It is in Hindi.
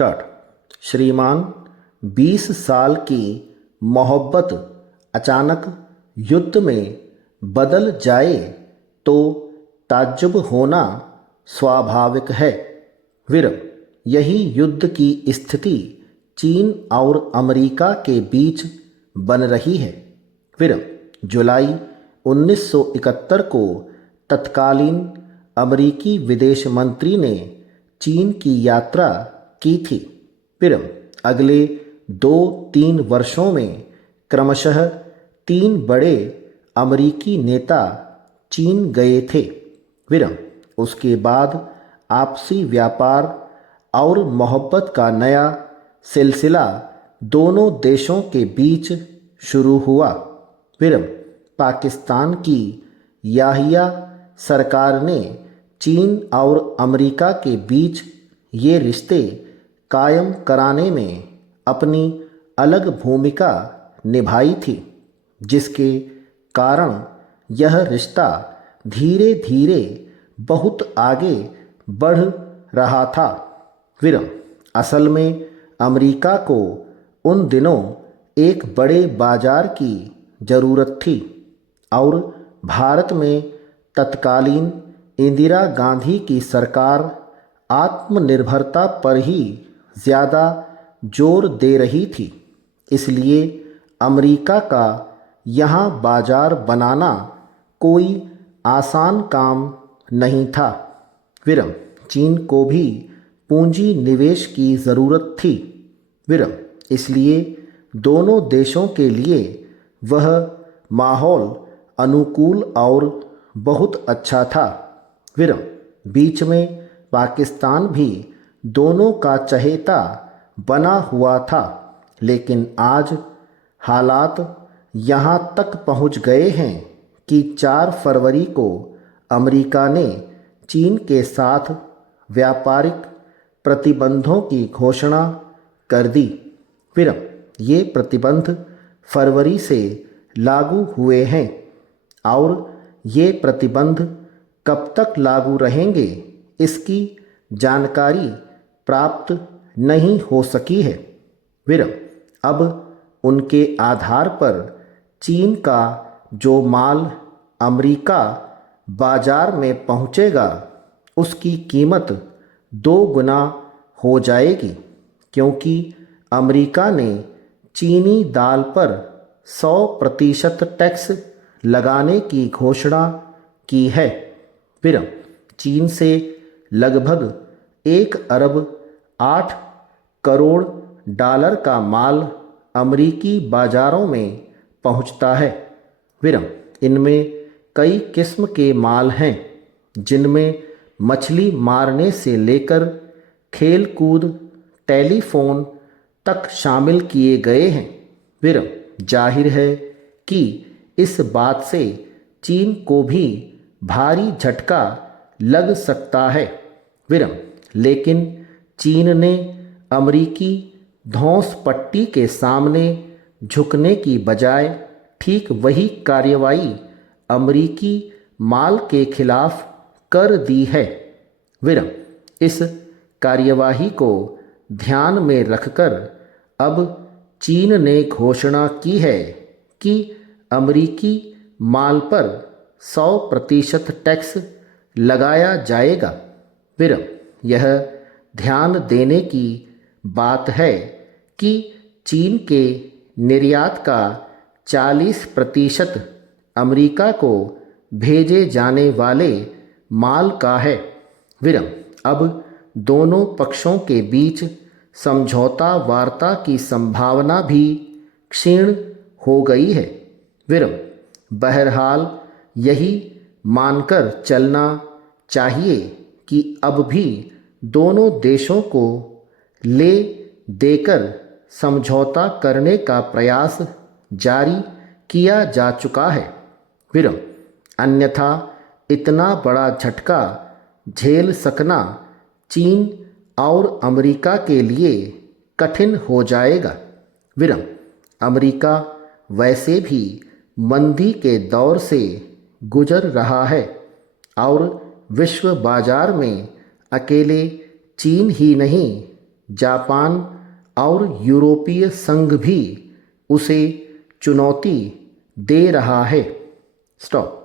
स्टार्ट। श्रीमान, 20 साल की मोहब्बत अचानक युद्ध में बदल जाए तो ताज्जुब होना स्वाभाविक है। वीर, यही युद्ध की स्थिति चीन और अमेरिका के बीच बन रही है। वीर, जुलाई 1971 को तत्कालीन अमेरिकी विदेश मंत्री ने चीन की यात्रा की थी। फिर अगले 2-3 वर्षों में क्रमशः 3 बड़े अमेरिकी नेता चीन गए थे। फिर उसके बाद आपसी व्यापार और मोहब्बत का नया सिलसिला दोनों देशों के बीच शुरू हुआ। फिर पाकिस्तान की याहिया सरकार ने चीन और अमेरिका के बीच ये रिश्ते कायम कराने में अपनी अलग भूमिका निभाई थी, जिसके कारण यह रिश्ता धीरे धीरे बहुत आगे बढ़ रहा था। फिर असल में अमेरिका को उन दिनों एक बड़े बाजार की ज़रूरत थी और भारत में तत्कालीन इंदिरा गांधी की सरकार आत्मनिर्भरता पर ही ज़्यादा जोर दे रही थी। इसलिए अमेरिका का यहाँ बाजार बनाना कोई आसान काम नहीं था। फिर चीन को भी पूंजी निवेश की ज़रूरत थी। फिर इसलिए दोनों देशों के लिए वह माहौल अनुकूल और बहुत अच्छा था। फिर बीच में पाकिस्तान भी दोनों का चहेता बना हुआ था, लेकिन आज हालात यहाँ तक पहुँच गए हैं कि 4 फरवरी को अमेरिका ने चीन के साथ व्यापारिक प्रतिबंधों की घोषणा कर दी। फिर ये प्रतिबंध फरवरी से लागू हुए हैं और ये प्रतिबंध कब तक लागू रहेंगे इसकी जानकारी प्राप्त नहीं हो सकी है। फिर अब उनके आधार पर चीन का जो माल अमेरिका बाजार में पहुंचेगा उसकी कीमत 2 गुना हो जाएगी, क्योंकि अमेरिका ने चीनी दाल पर 100% टैक्स लगाने की घोषणा की है। फिर चीन से लगभग 1 अरब 8 करोड़ डॉलर का माल अमेरिकी बाज़ारों में पहुंचता है। फिर इनमें कई किस्म के माल हैं, जिनमें मछली मारने से लेकर खेल कूद, टेलीफोन तक शामिल किए गए हैं। फिर जाहिर है कि इस बात से चीन को भी भारी झटका लग सकता है। फिर लेकिन चीन ने अमेरिकी धौंस पट्टी के सामने झुकने की बजाय ठीक वही कार्रवाई अमेरिकी माल के खिलाफ कर दी है। फिर इस कार्यवाही को ध्यान में रखकर अब चीन ने घोषणा की है कि अमेरिकी माल पर 100% टैक्स लगाया जाएगा। फिर यह ध्यान देने की बात है कि चीन के निर्यात का 40% अमेरिका को भेजे जाने वाले माल का है। फिर अब दोनों पक्षों के बीच समझौता वार्ता की संभावना भी क्षीण हो गई है। फिर बहरहाल यही मानकर चलना चाहिए कि अब भी दोनों देशों को ले देकर समझौता करने का प्रयास जारी किया जा चुका है। फिर अन्यथा इतना बड़ा झटका झेल सकना चीन और अमेरिका के लिए कठिन हो जाएगा। फिर अमेरिका वैसे भी मंदी के दौर से गुजर रहा है और विश्व बाजार में अकेले चीन ही नहीं जापान और यूरोपीय संघ भी उसे चुनौती दे रहा है। स्टॉप।